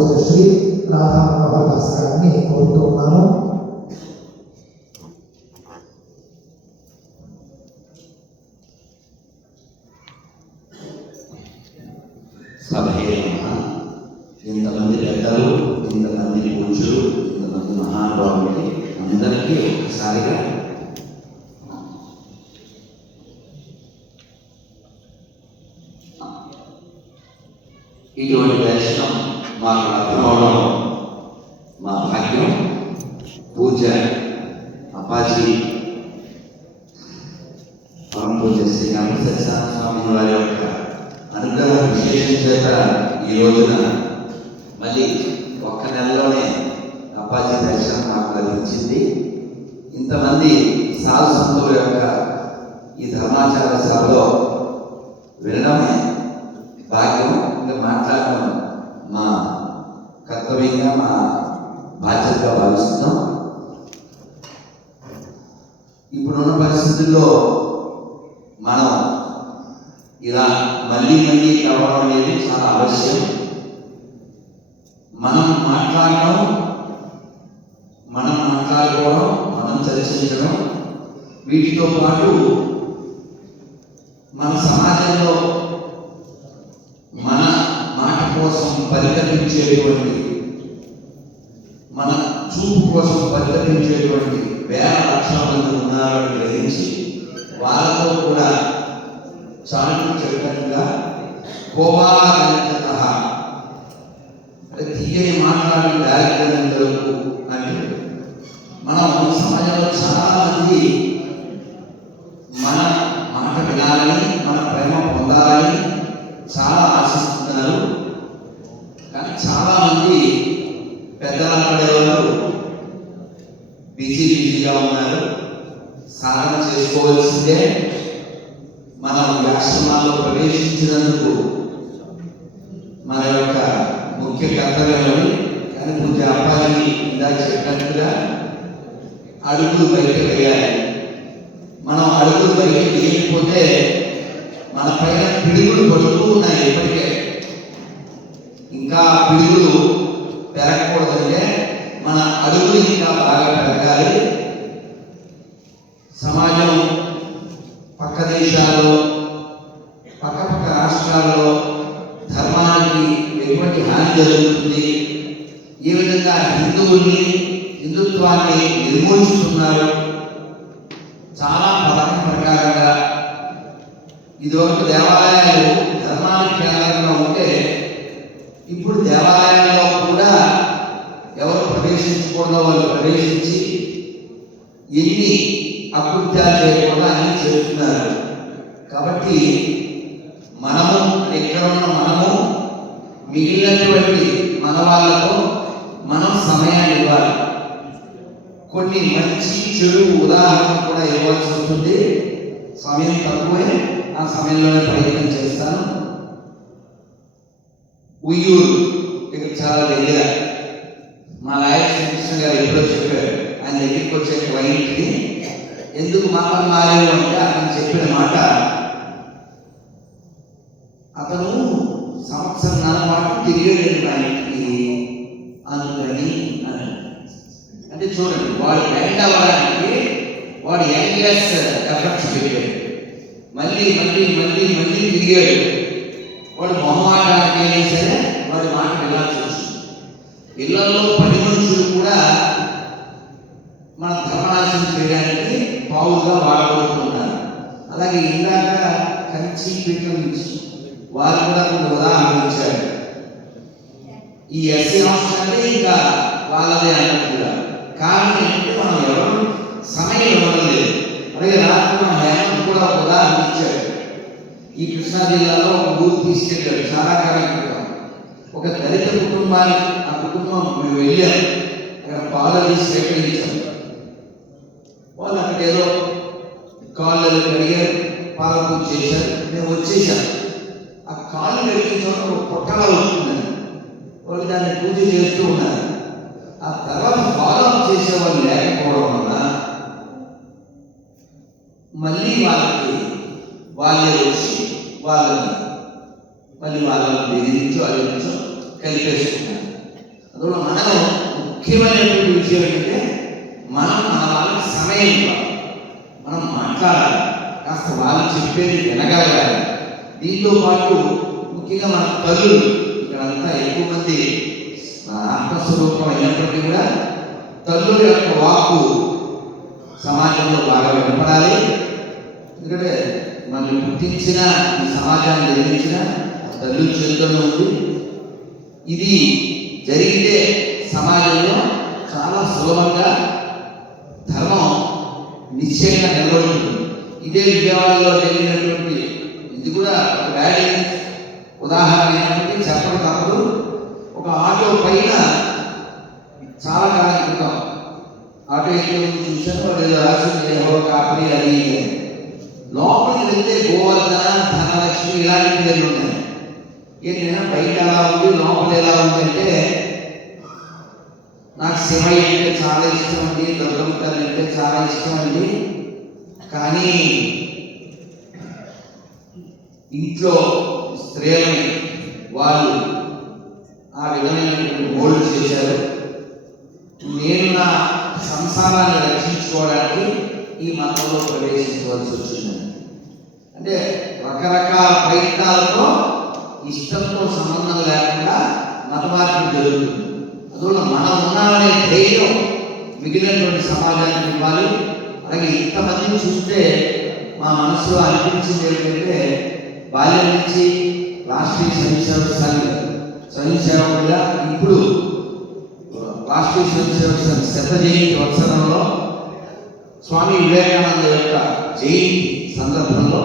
పూజ్య శ్రీ రాధా మనోహర్ దాస్ గారిని కోరుతూ ఉన్నాను. ఇంతమంది పెద్దలు, ఇంతమంది పూజలు, ఇంతమంది మహానుభావులకి అందరికీ ఒకసారిగా ఇటువంటి దర్శనం మాకు లభ్యమవడం మా భాగ్యం. పూజ అప్పాజీ పరమ పూజ శ్రీ రామసత్యనారాయణ స్వామి వారి యొక్క అనుగ్రహ విశేషం చేత ఈ రోజున మళ్ళీ ఒక్క నెలలోనే అప్పాజీ దర్శనం మాకు లభించింది. ఇంతమంది సాధు సంతుల యొక్క ఈ ధర్మాచార సభలో వినడమే భాగ్యం. ఇంకా మాట్లాడడం మా కర్తవ్యంగా, మా బాధ్యతగా భావిస్తున్నాం. ఇప్పుడున్న పరిస్థితుల్లో మనం ఇలా మళ్ళీ కలవడం అనేది చాలా అవశ్యం. మనం మాట్లాడడం, మనం మాట్లాడుకోవడం, మనం చర్చించడం, వీటితో పాటు మన సమాజంలో మన మాట కోసం పరితపించేటువంటి, మన చూపు కోసం పరితపించేటువంటి వేల లక్షల మంది ఉన్నారని గ్రహించి వాళ్ళతో కూడా చాలు చెప్పినట్టుగా కోవాలంత తీయని మాట్లాడి దారిద్ర్యంతరకు అంటే మనం సమాజంలో చాలా మంది మన మాట వినాలని, మన ప్రేమ పొందాలని చాలా ఆశిస్తున్నారు. కానీ చాలా మంది పెద్దలు పడేవాళ్ళు బిజీగా ఉన్నారు. సాధన చేసుకోవాల్సిందే. మనం ఆశ్రమాల్లో ప్రవేశించినందుకు మన యొక్క ముఖ్య కర్తవ్యం. కానీ పూజ అప్పాజీ ఇందాక చెప్పినట్టుగా అడుగులు బయటకు వేయాలి. మనం అడుగులు బయటకు వేయకపోతే మన పైన పిడుగులు పడుతూ ఉన్నాయి. ఇప్పటికే ఇంకా పిడుగులు పెరగకూడదంటే మన అడుగులు ఇంకా బాగా పెరగాలి. సమాజం పక్క దేశాల్లో, పక్క రాష్ట్రాల్లో ధర్మానికి ఎటువంటి హాని జరుగుతుంది, ఏ విధంగా హిందుత్వాన్ని నిర్మూలిస్తున్నారు. చాలా పథకం ప్రకారంగా ఇదివరకు దేవాలయాలు ధర్మానికి కేంద్రంగా ఉంటే ఇప్పుడు దేవాలయాల్లో కూడా ఎవరు ప్రవేశించకూడదో వాళ్ళు ప్రవేశించి ఎన్ని అకృత్యాలు చేయకుండా అన్ని చేస్తున్నారు. కాబట్టి మనము ఎక్కడ ఉన్న మనము మిగిలినటువంటి మన వాళ్ళతో మనం సమయాన్ని ఇవ్వాలి. కొన్ని మంచి చెడు ఉదాహరణలు కూడా ఇవ్వాల్సి వస్తుంది. సమయం తక్కువే, ఆ సమయంలోనే ప్రయత్నం చేస్తాను. ఉయ్యూరు ఇక్కడ చాలా దగ్గర మా లాయర్ శ్రీకృష్ణ గారు ఎప్పుడో చెప్పారు. ఆయన దగ్గరికి వచ్చే క్లయింట్ని ఎందుకు మతం మారేవు అంటే అతను చెప్పిన మాట, అతను సంవత్సరం పాటు తిరిగేది మా ఇంటికి అందుకని అని. అంటే చూడండి, వాడు ఎండ్ అవ్వడానికి వాడు ఎండ్లెస్ ఎఫర్ట్స్ పెట్టాడు. మళ్ళీ తిరిగాడు. వాడు మొహమాటానికి అయినా సరే వాడి మాట వినాల్సి వచ్చింది. ఇళ్లలో 10 మనుషులు కూడా మన ధర్మనాశనం చేయడానికి పావుగా వాడబడుతున్నారు. అలాగే ఇందాక కంచి పీఠం నుంచి వారు కూడా కొన్ని ఉదాహరణలు ఇచ్చారు. ఈ ఎస్సీ హాస్టల్ ఇంకా వాళ్ళదే అన్నట్టుగా. కారణం ఏంటంటే మనం ఎవరు సమయం ఇవ్వడం లేదు. అలాగే రాత్రి మన హేమంత్ కూడా ఒక ఉదాహరణ ఇచ్చాడు. ఈ కృష్ణా జిల్లాలో ఒక ఊరు తీసుకెళ్ళాడు చాలా కాలం క్రితం. ఒక దళిత కుటుంబానికి, ఆ కుటుంబం మేము వెళ్ళాము, అక్కడ పాలు సేకరించాం. వాళ్ళు అక్కడ ఏదో కాళ్ళు కడిగారు, పాల పూజ చేశారు. మేము వచ్చేసాం. ఆ కాళ్ళు కడిగిన చోట ఒక పొట్టలా వచ్చిందని వాళ్ళు దాన్ని పూజ చేస్తూ ఉన్నారు. ఆ తర్వాత ఫాలో అప్ చేసేవాళ్ళు లేకపోవడం వల్ల మళ్ళీ వాళ్ళే వచ్చి వాళ్ళని బెదిరించో అడిగించో కలిపేసుకున్నారు. అందులో మనం ముఖ్యమైనటువంటి విషయం ఏంటంటే మనం మన వాళ్ళకి సమయం ఇవ్వాలి, మనం మాట్లాడాలి, కాస్త వాళ్ళు చెప్పేది వినగలగాలి. దీంతో పాటు ముఖ్యంగా మన తల్లులు ఇక్కడంతా ఎక్కువ మంది ఆత్మస్వరూపం అయినప్పటికీ కూడా తల్లుల యొక్క వాక్కు సమాజంలో బాగా వినపడాలి. ఎందుకంటే మనం గుర్తించిన ఈ సమాజాన్ని నిర్మించిన తల్లుల చేతుల్లో ఉంది. ఇది జరిగితే సమాజంలో చాలా సులభంగా ధర్మం నిశ్చయంగా నిలబడుతుంది. ఇదే విజయవాడలో జరిగినటువంటి ఇది కూడా ఒక డాడీ ఉదాహరణ ఏంటంటే చెప్పడం తప్పదు. ఒక ఆటో పైన చాలా కాలం క్రితం ఆటో ఎక్కడ చూశాను, వాళ్ళు రాసింది కాపరి అది లోపలికి వెళ్తే గోవర్ధన, ధనలక్ష్మి ఇలాంటి పేర్లు ఉన్నాయి. ఏంటంటే బయట ఎలా ఉంది లోపల ఎలా ఉందంటే, నాకు శివయ్య అంటే చాలా ఇష్టం అండి, దుర్గమ్మతల్లి అంటే చాలా ఇష్టం అండి, కానీ ఇంట్లో స్త్రీలని వాళ్ళు ఆ విధమైనటువంటి మోల్డ్ చేశారు. నేను నా సంసారాన్ని రక్షించుకోవడానికి ఈ మతంలో ప్రవేశించవలసి వచ్చింది. అంటే రకరకాల ప్రయత్నాలతో ఇష్టంతో సంబంధం లేకుండా మత మార్పు జరుగుతుంది. అందువల్ల మనం ఉన్నామనే ధైర్యం మిగిలినటువంటి సమాజానికి ఇవ్వాలి. అలాగే ఇంతమందిని చూస్తే మా మనసులో అనిపించింది ఏంటంటే, బాల్యం నుంచి రాష్ట్రీయ స్వయం సేవకుడిగా ఇప్పుడు రాష్ట్రీయ స్వయం సేవక సంఘ 100వ జయంతి ఉత్సవంలో స్వామి వివేకానంద యొక్క జయంతి సందర్భంలో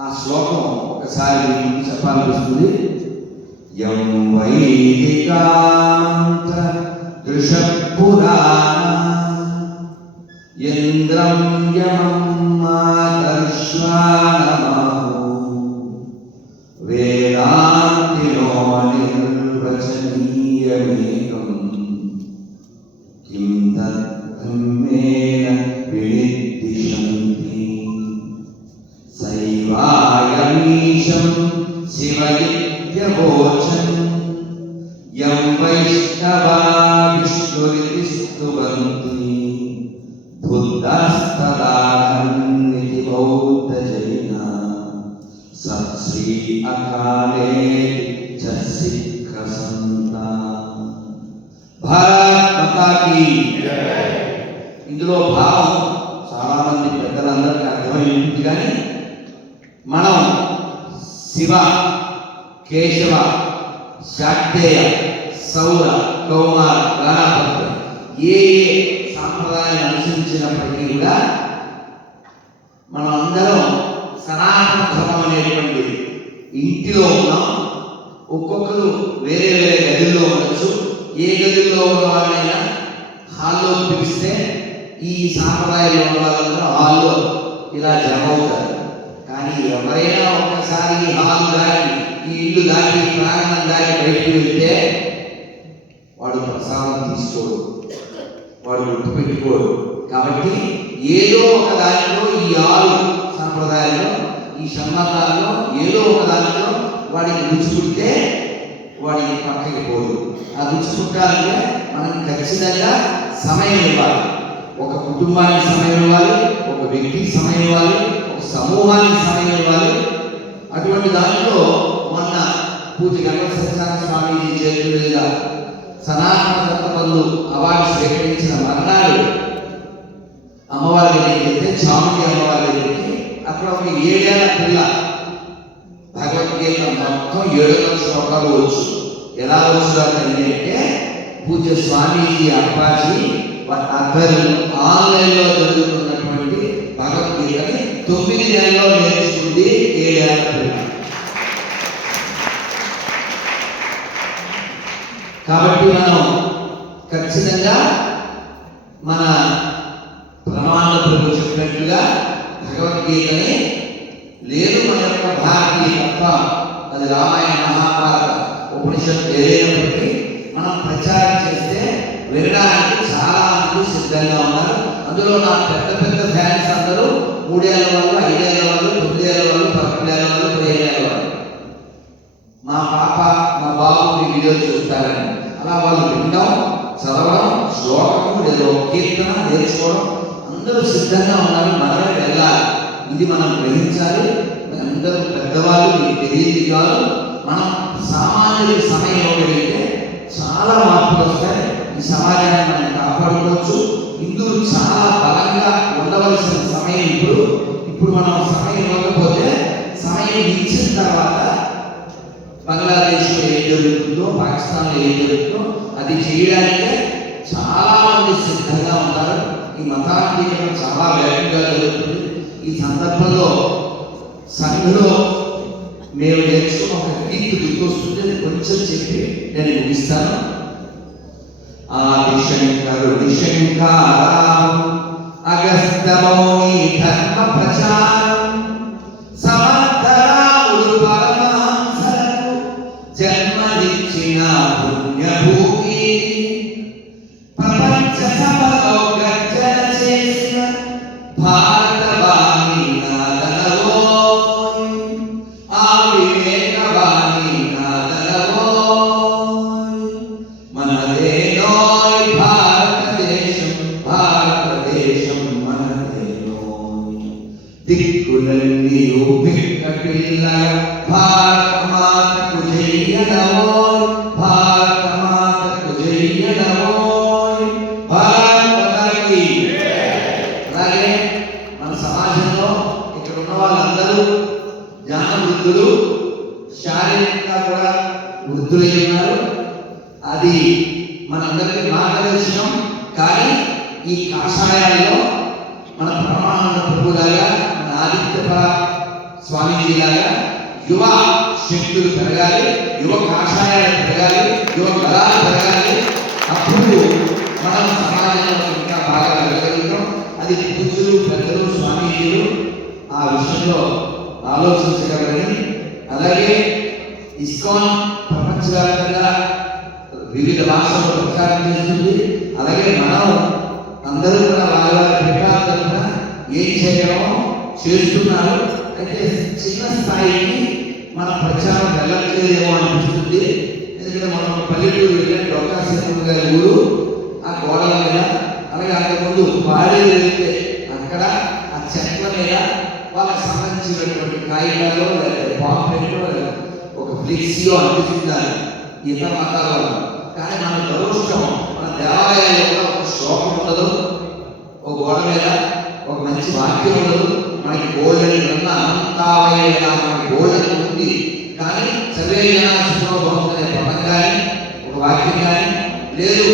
ఆ శ్లోకం ఒకసారి మీకు చెప్పాలనిపిస్తుంది. యం వైదికాంత దృశపురాణ ఇంద్రం యమం మాతర్శ్వానమహో వేదాంతినో నిర్వచనీయమేకం కిం తద్ధమ్మేన వినిర్దిశంతి సైవాయమీశం శివయిత్యవోచన్ యం వైష్ణవా విష్ణురితి స్తువంతి బుద్ధస్తదాహన్నితి బౌద్ధ జైన సత్శ్రీ అకాలే చ సిక్క సంతా. భారత్ మాతా కీ. ఇందులో భావం చాలా మంది పెద్దలందరికీ అర్థమై ఉంటుంది. కానీ మనం శివ, కేశవ, శాక్తేయ, సౌర, కౌమార, గణపతి ఏ సాంప్రదాయాన్ని అనుసరించినప్పటికీ కూడా మనం అందరం సనాతన ధర్మం అనేటువంటి ఇంటిలో ఉన్నాం. ఒక్కొక్కరు వేరే వేరే గదుల్లో ఉండొచ్చు. ఏ గదుల్లో ఉన్న వాళ్ళైనా హాల్లో పిలిస్తే ఈ సాంప్రదాయంలో ఉన్న వాళ్ళందరూ హాల్లో ఇలా జమ అవుతారు. కానీ ఎవరైనా ఒక్కసారి ఈ హాల్ దాటి, ఈ ఇల్లు దాటి, ప్రాంగణం దాటి బయటికి వెళ్తే వాడు ప్రసాదం తీసుకోడు, వాడు గుర్తుపెట్టుకోడు. కాబట్టి ఏదో ఒక దానిలో ఈ 6 సాంప్రదాయాల్లో, ఈ షణ్మతాల్లో ఏదో ఒక దానిలో వాడికి రుచి పుట్టే వాడికి పక్కకి పోదు. ఆ రుచి పుట్టాలంటే మనం ఖచ్చితంగా సమయం ఇవ్వాలి. ఒక కుటుంబానికి సమయం ఇవ్వాలి, ఒక వ్యక్తికి సమయం ఇవ్వాలి, ఒక సమూహానికి సమయం ఇవ్వాలి. అటువంటి దాంట్లో మొన్న పూజ గణపతి సత్యనారాయణ స్వామీజీ చేతుల మీద సనాతన ధర్మపరులు అవార్డు స్వీకరించిన మర్నాడు అమ్మవారి దగ్గరికి వెళ్తే, చాముండి అమ్మవారి దగ్గరికి, అక్కడ ఒక 7 ఏళ్ల పిల్ల భగవద్గీత మొత్తం 700 శ్లోకాలు వచ్చు. ఎలా వచ్చు అంటే పూజ్య స్వామీజీ అప్పాజీ ఆధ్వర్యంలో ఆన్లైన్లో జరుగుతున్నటువంటి భగవద్గీతని 9 నెలల్లో నేర్చుకుంది 7 ఏళ్ల పిల్ల. కాబట్టి మనం ఖచ్చితంగా మన ప్రమాణ ప్రభు చెప్పినట్లుగా భగవద్గీతని లేదు మన యొక్క భారతీయ తత్వ, అది రామాయణ, మహాభారత, ఉపనిషత్తు ఏదైనప్పటికీ మనం ప్రచారం చేస్తే వినడానికి చాలా మంది సిద్ధంగా ఉన్నారు. అందులో నా పెద్ద పెద్ద ఫ్యాన్స్ అందరూ 3 ఏళ్ల వాళ్ళు, 5 ఏళ్ల వాళ్ళు, 9 ఏళ్ల వాళ్ళు, 11 ఏళ్ల వాళ్ళు, 15 ఏళ్ల వాళ్ళు. మా పాప, మా బాబుని వీడియో చూస్తారని అలా వాళ్ళు వినడం, చదవడం, శ్లోకము లేదా కీర్తన నేర్చుకోవడం అందరూ సిద్ధంగా ఉన్నారు. మనమే వెళ్ళాలి, ఇది మనం గ్రహించాలి. అందరూ పెద్దవాళ్ళు, మీకు తెలియదు కాదు. మనం సామాన్యుల సమయం ఇవ్వగలిగితే చాలా మార్పులు వస్తాయి. ఈ సమాజాన్ని మనం కాపాడుకోవచ్చు. హిందువులు చాలా బలంగా ఉండవలసిన సమయం ఇప్పుడు మనం సమయం ఇవ్వకపోతే సమయం ఇచ్చిన తర్వాత బంగ్లాదేశ్లో ఏం జరుగుతుందో, పాకిస్తాన్లో ఏం జరుగుతుందో అది చేయడానికే చాలా మంది సిద్ధంగా ఉన్నారు. ఈ మతాంతీకరణ చాలా వేగంగా జరుగుతుంది. ఈ సందర్భంలో సంఘలో మేము నేర్చుకున్న ఒక గీత గుర్తొస్తుంది, అది కొంచెం చెప్పి నేను ముగిస్తాను. ఆదిశంకరుడి శంకారం అగస్త్యమౌని ధర్మ ప్రచారం సమర్థరాముడు పరమహంసలకు జన్మనిచ్చిన పుణ్యభూమి ప్రపంచ సభలో గర్జన చేసిన భారతవాణి నాదనవోయ్ ఆ వివేకవాణి నాదనవోయ్ మనదేనోయ్ భారతదేశం మనదేనోయ్ దిక్కులన్నీ బిక్కటిల్ల భారత మాతకు జయనవోయ్ భారత మాతకు జయనవోయ్ భారతకి. అలాగే మన సమాజంలో ఇక్కడ ఉన్న వాళ్ళందరూ జ్ఞాన వృద్ధులు, శారీరకంగా కూడా వృద్ధులై ఉన్నారు. అది మనందరికీ మార్గదర్శనం. కానీ ఈ కాషాయాల్లో మన పరమానంద ప్రభులాగా, మన ఆదిత్యపర స్వామీజీలాగా యువ శక్తులు పెరగాలి, యువ కాషాయాలు పెరగాలి, యువ కళాలు పెరగాలి. అప్పుడు మనం సమాజంలో ఇంకా బాగా వెళ్ళగలుగుతాం. అది పూజలు, పెద్దలు, స్వామీజీలు ఆ విషయంలో ఆలోచించగలరని. అలాగే ఇస్కాన్ ప్రపంచవ్యాప్తంగా వివిధ భాషల్లో ప్రచారం చేస్తుంది. అలాగే మనం అందరూ కూడా వారి వారి పీఠాలను ఏం చేయగలమో చేస్తున్నారు. అయితే చిన్న స్థాయికి మన ప్రచారం వెళ్ళట్లేదేమో అనిపిస్తుంది. ఎందుకంటే మనం పల్లెటూరు వెళ్ళే డొక్కాశేఖర్ గారి ఊరు, ఆ గోడల మీద, అలాగే అంతకుముందు బాడీ వెళ్తే అక్కడ ఆ చెట్ల మీద వాళ్ళకి సంబంధించినటువంటి కాగితాలు లేదా పాంప్లెట్ ఒక ఫ్లెక్సీలో అనిపిస్తున్నారు ఇతర మతాల వాళ్ళు. కానీ మన దురదృష్టం, మన దేవాలయాల్లో కూడా ఒక శ్లోకం ఉండదు, ఒక గోడ మీద ఒక మంచి వాక్యం ఉండదు. మనకి గోల్డెన్ కన్నా అనంతావైన మనకి గోల్డెన్ ఉంది, కానీ సర్వేజన సుఖభవం అనే పదం కానీ ఒక వాక్యం కానీ లేదు.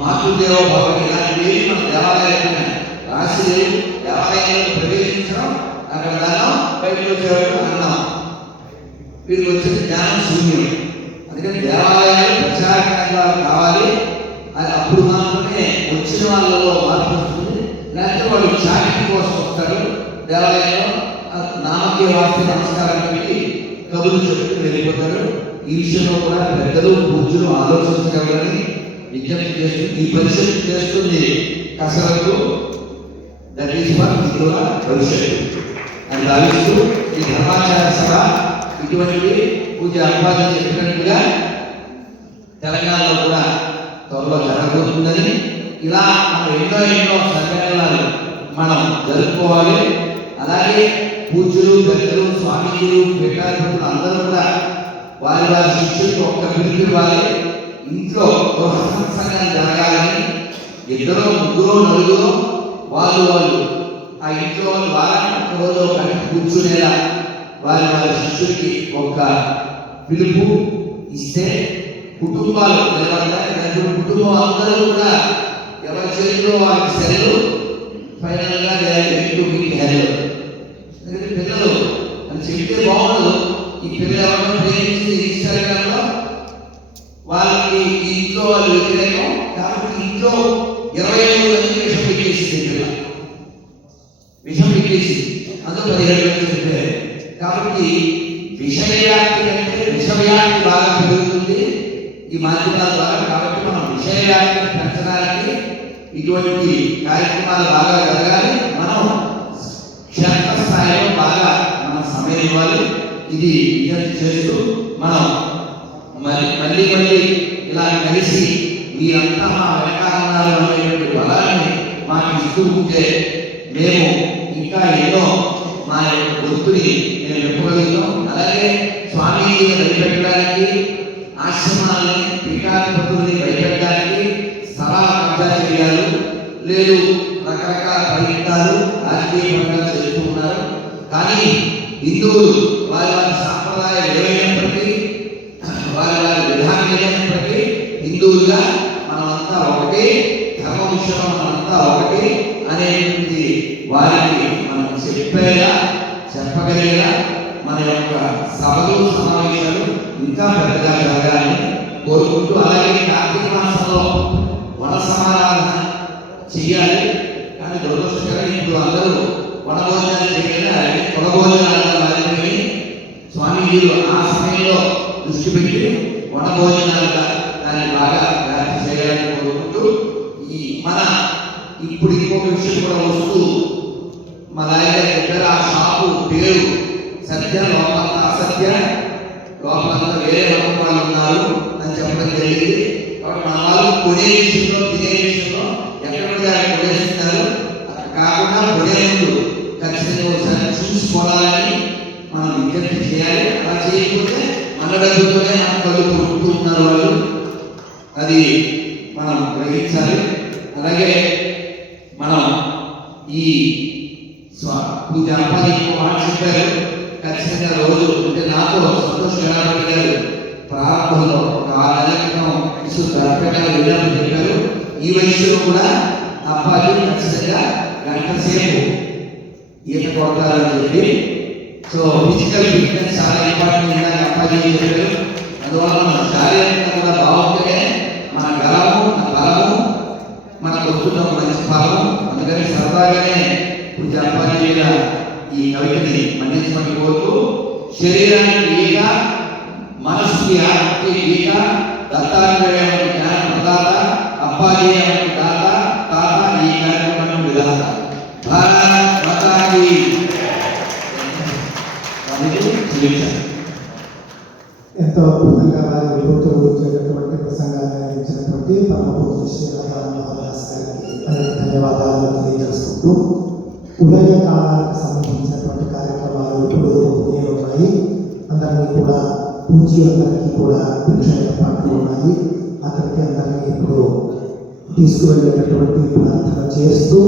మాతృదేవ భవన్ ఇలాంటివి మన దేవాలయాలు రాసి లేవు. దేవాలయంలో ప్రవేశించడం, అక్కడ దానం, బయటకు వచ్చేవాడు అన్నం, వీరికి వచ్చేది జ్ఞానం శూన్యం. అందుకని దేవాలయాలు ప్రచార కేంద్రాలు కావాలి. అది అప్పుడు మాత్రమే వచ్చిన వాళ్ళలో మార్పు వస్తుంది. లేకపోతే వాళ్ళు చాటింగ్ కోసం వస్తారు దేవాలయంలో, నామకే వాస్తే నమస్కారం పెట్టి కబుర్లు చెప్తూ వెళ్ళిపోతారు. ఈ విషయంలో కూడా పెద్దలు, పూజలు ఆలోచించగలరని విజ్ఞప్తి చేస్తూ ఈ పరిస్థితి చేస్తుంది కసరత్తు. దట్ ఈస్ ఫర్ హిందువుల భవిష్యత్తు అని భావిస్తూ ఈ ధర్మాచార సభ ఇటువంటి పూజ అల్పాజం చెప్పినట్టుగా తెలంగాణలో కూడా త్వరలో జరగబోతుందని, ఇలా మనం ఎన్నో సమ్మేళనాలు మనం జరుపుకోవాలి. అలాగే పూజలు, పెద్దలు, స్వామీజీలు, పీఠాధిపతులు అందరూ కూడా వారి వారి శిష్యులకు ఒక్క పిలుపు ఇవ్వాలి. ఇంట్లో సంఘం జరగాలని ఇద్దరు, ముగ్గురు, నలుగురు వాళ్ళు ఆ ఇంట్లో వారానికి రోజు కలిసి కూర్చునేలా వారి వారి శిష్యుడికి ఒక పిలుపు ఇస్తే కుటుంబాలు నిలబడతాయి. కుటుంబం అందరూ కూడా ఎవరి చేతిలో వారికి సెలవు ఫైనల్గా ఎందుకంటే పిల్లలు అని చెప్తే బాగుండదు. ఈ పిల్లలు ఎవరినో ప్రేమించి ఇన్స్టాగ్రామ్లో వాళ్ళకి ఇంట్లో వాళ్ళు వ్యతిరేకం కాబట్టి ఇంట్లో 25 మంది విషం పెట్టేసింది. విషం పెట్టేసి అందులో 17 మంది చెప్పారు. కాబట్టి విషయవ్యాప్తి అంటే విషవ్యాప్తి బాగా పెరుగుతుంది ఈ మాధ్యమాల ద్వారా. కాబట్టి మనం విషయవ్యాప్తిని పెంచడానికి ఇటువంటి కార్యక్రమాలు బాగా జరగాలి. మనం క్షేత్రస్థాయిలో బాగా మనం సమయం ఇవ్వాలి. ఇది విజ్ఞప్తి చేస్తూ మనం మళ్ళీ ఇలా కలిసి మీరంతా మా వెనకాలన్నారు అనేటువంటి బలాన్ని మాకు ఇస్తూ ఉంటే మేము ఇంకా ఎన్నో మా యొక్క ఒత్తిడి మేము చెప్పగలుగుతాం. అలాగే స్వామీజీని భయపెట్టడానికి, ఆశ్రమాలని పీఠాధిపతుల్ని భయపెట్టడానికి స్థలాల కబ్జా చేయాలి, లేదు రకరకాల ప్రయత్నాలు రాజకీయంగా చేస్తూ ఉన్నారు. కానీ హిందువులు వారి సాంప్రదాయాలు ఏమైనప్పటికీ, వారి విధానం ఏమైనప్పటికీ హిందువులుగా మనమంతా ఒకటి, ధర్మ విషయంలో మనమంతా ఒకటి అనేటువంటి వారికి మనం చెప్పగలిగేలా మన యొక్క సభలు సమావేశాలు ఇంకా పెద్దగా జరగాలని కోరుకుంటూ, అలాగే కార్తీక మాసంలో వన సమారాధన చెయ్యాలి. కానీ దురదృష్టకరం ఇప్పుడు అందరూ వనభోజనాలు చేయాలి, కులభోజనాలుగా మారిపోయి స్వామీజీలు ఆ సమయంలో దృష్టి పెట్టి వనభోజనాలుగా దాన్ని బాగా వ్యాప్తి చేయాలని కోరుకుంటూ, ఇప్పుడు ఇంకొక విషయం కూడా వస్తూ మన దగ్గర ఆ షాపు పేరు సత్య, లోపలంతా అసత్య, లోపలంతా వేరే లోకం వాళ్ళు ఉన్నారు అని చెప్పడం జరిగింది. కాబట్టి మన వాళ్ళు కొనే విషయంలో, తినే విషయంలో ఎక్కడ కొనేస్తున్నారు అక్కడ కాకుండా కొనే ముందు ఖచ్చితంగా ఒకసారి చూసుకోవాలని మనం విజ్ఞప్తి చేయాలి. అలా చేయకపోతే మన డబ్బుతోనే మన కళ్ళు కొనుక్కుంటున్నారు వాళ్ళు, అది మనం గ్రహించాలి. అలాగే మనం ఈ పూజ అమ్మాయి మాట చెప్పారు, ఖచ్చితంగా రోజు అంటే నాతో సంతోష్ గణపతి గారు ప్రారంభంలో ఒక 6 నెలల క్రితం వెళ్ళామని చెప్పారు. ఈ వయసులో కూడా అబ్బాయి ఖచ్చితంగా గంట సేపు ఈత కొడతారని చెప్పి, సో ఫిజికల్ ఫిట్నెస్ చాలా ఇంపార్టెంట్ ఇందాక అబ్బాయి చెప్పారు. అందువల్ల మన శారీరకంగా కూడా బాగుంటేనే మన బలము మనకు వస్తున్న మంచి ఫలం. అందుకని సరదాగానే పూజ అబ్బాయి మీద ఈ కవితని మండించమని కోరుతూ, శరీరానికి ఈక, మనస్సుకి ఈక, దత్తాత్రేయ జ్ఞాన ప్రదాత, అబ్బాయి దాత, తాత ఈ కార్యక్రమం విధాత. భారత్ మాతాకి ఎంతో అద్భుతంగా వారి విభూతులు వచ్చేటటువంటి ప్రసంగాన్ని అందించినటువంటి పరమ పూజ్య శ్రీ రాధాస్ గారికి అనేక ధన్యవాదాలు తెలియజేసుకుంటూ, ఉదయ కాలానికి సంబంధించినటువంటి కార్యక్రమాలు ఇప్పుడు ఉన్నాయి. అందరినీ కూడా పూజ్యులందరికీ కూడా భిక్ష ఏర్పాట్లు ఉన్నాయి. అక్కడికి అందరినీ ఇప్పుడు తీసుకువెళ్ళేటటువంటి ప్రార్థన చేస్తూ